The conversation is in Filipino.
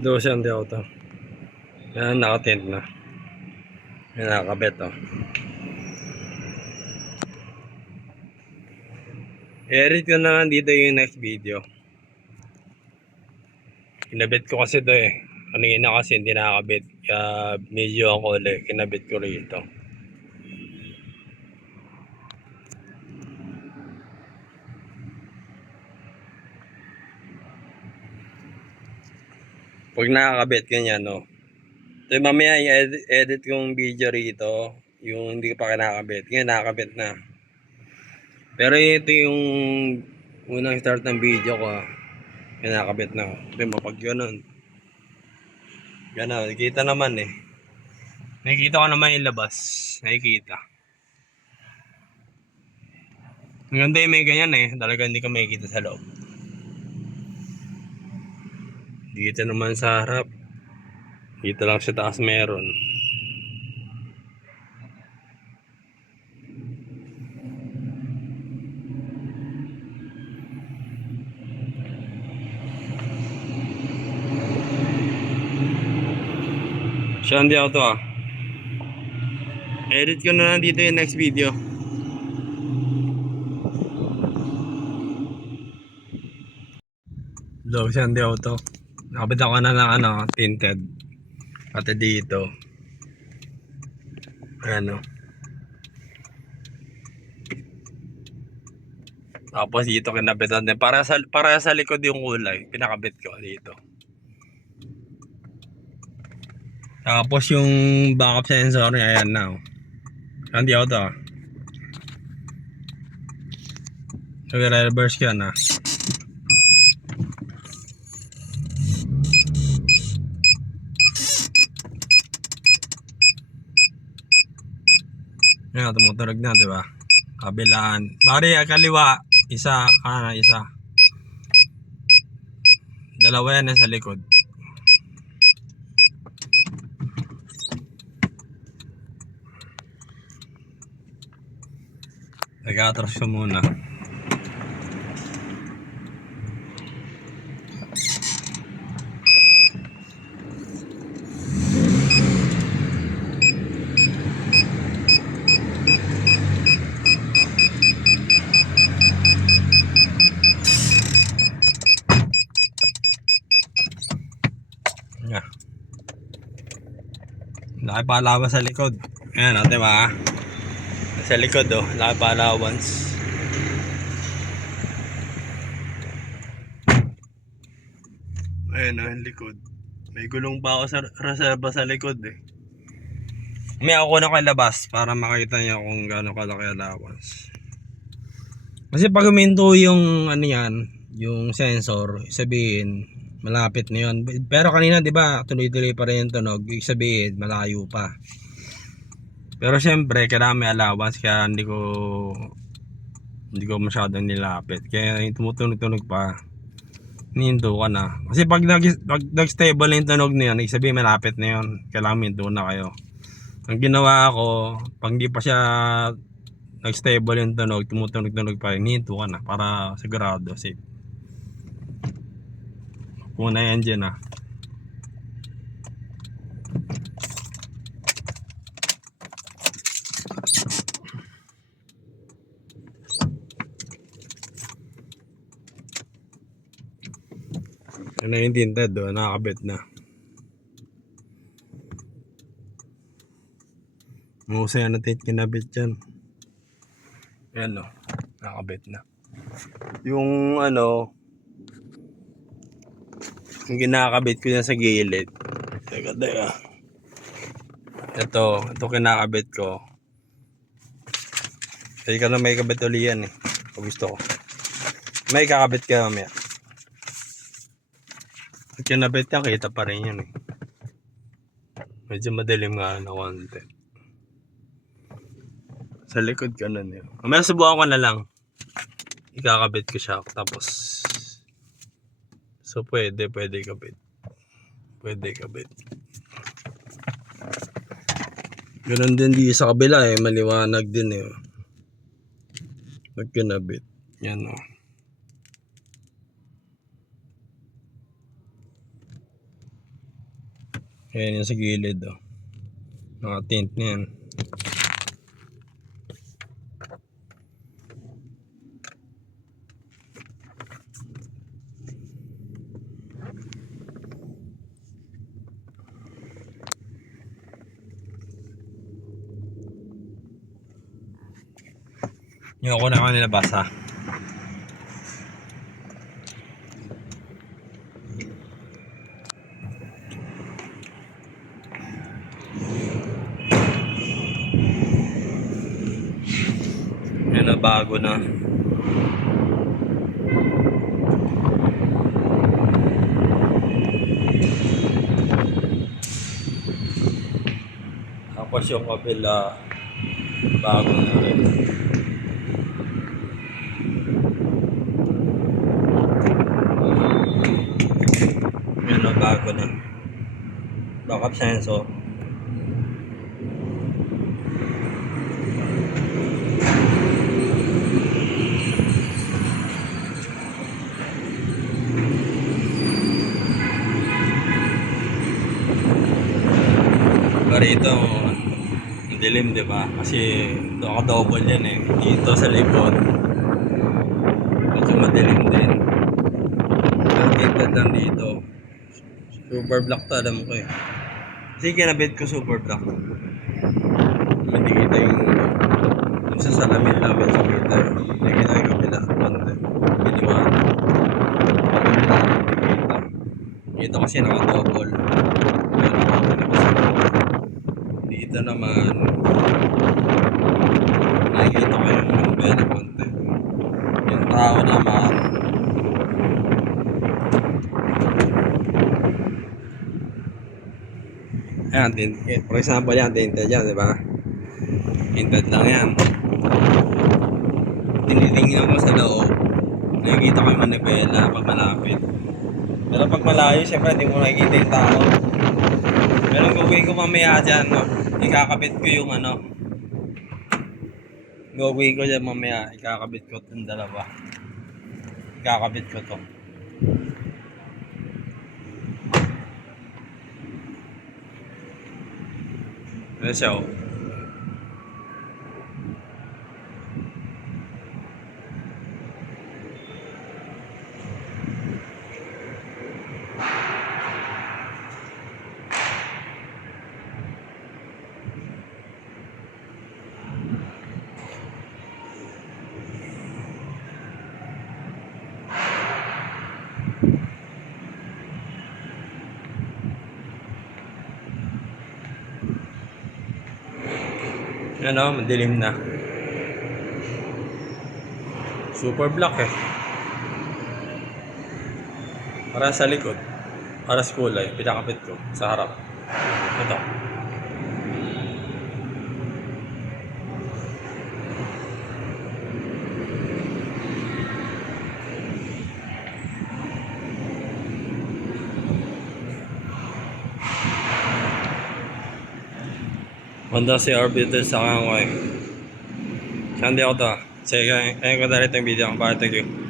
12 ang auto. Yan, naka-tent na. Yan, nakakabit oh. I-edit ko na lang dito yung next video. Kinabit ko kasi to eh. Kanina kasi hindi nakakabit. Kaya medyo ako ulit. Kinabit ko rito. Pag nakakabit ganyan no. So mamaya i-edit kong video rito. Yung hindi ko pa kinakabit. Ngayon nakakabit na. Pero ito yung unang start ng video ko. Kinakabit na. Ito mo pag ganun. Ganun. Nakikita naman eh. Nakikita ko naman yung labas. Nakikita. Ang ganda yung may ganyan eh. Talaga hindi ka makikita sa loob. Dito naman sa harap. Dito lang sa taas meron. Siya hindi ako to ah. Edit ko na lang dito yung next video. Low siya hindi ako to. Nakabit ako na ng ano, tinted. Pati dito. Ano. Tapos dito kinabitan din. Para sa likod yung kulay. Pinakabit ko dito. Tapos yung backup sensor niya, ayan na. Hindi ako to ah. So, i-reverse ko na. Ayan, tumutunog na, di ba? Kabilaan. Bari, kaliwa. Isa, kanan, isa. Dalawa yan sa likod. Nag-atras ko muna. Yeah. Laki pa alawa sa likod. Ayan o, diba? Sa likod o, laki pa allowance. Ayan o, yung likod. May gulong pa ako sa reserva sa likod eh. May ako na kayo labas para makita niyo kung gaano kalaki allowance. Kasi pag huminto yung ano yan, yung sensor, sabihin malapit na yun. Pero kanina 'di ba, tuloy-tuloy pa rin yung tunog, ibig sabihin malayo pa. Pero syempre kailangan may allowance kaya hindi ko masyadong nilapit. Kaya yung tumutunog-tunog pa, nihinto ka na. Kasi pag nag-stable na yung tunog na yun, ibig sabihin malapit na yun. Kailangan minto na kayo. Ang ginawa ko, pag hindi pa siya nag-stable yung tunog, tumutunog-tunog pa rin, hinto ka na para sigurado safe. Muna yan dyan ah. Ano yung tinted doon, nakakabit na. Mahusay natin kinabit dyan. Ayan o, nakakabit na. Yung ano, yung kinakabit ko yan sa gilid. Teka. Ito kinakabit ko. Kasi ka na may kabit uli yan eh. Kung gusto ko. May kakabit ka mamaya. Pag kinabit yan, kita pa rin yan eh. Medyo madilim nga na konti. Sa likod ka nun yun. Mamaya subukan ko na lang. Ikakabit ko siya. Tapos, so pwede kabit. Pwede kabit. Ganun din di sa kabila eh. Maliwanag din eh. Pag kinabit. Yan o. Ayan yung sa gilid, oh. Naka-tint na yan. Yung ako na kanila basa. Yan na bago na. Tapos yung kabila bago na rin. Yan na bago na. Backup sensor. Rito dilim, di ba? Kasi naka-double yan eh. Dito sa likod medyo madilim din. Tinted lang dito. Super black to, alam ko eh. Kasi kinabit ko super black. Hindi kita yung sa salamin lang sa kita. Hindi kita yung kabila. Konti. Biniwan. Dito kasi naka-double. Dito naman nakikita ko yung bela konti. Yung tao naman ayan, for example yan, tinted yan, di ba? Tinted lang yan. Tinitingnan ko sa loob, nakikita ko yung manibela pag malapit. Pero pag malayo, syempre hindi mo nakikita yung tao. Pero ang gagawin ko mamaya dyan, no? Ikakabit ko yung ano. Gagawin ko dyan mamaya, ikakabit ko itong dalawa. Ikakabit ko to. Ano siya, oh. Ano, madilim na. Super black eh. Para sa likod. Para sa kulay. Pinakapit ko sa harap. Ito. Honda CR-V ito sa akin ko eh. Saan di ako to? Sige, ayun ko dali itong video. Bye, thank you.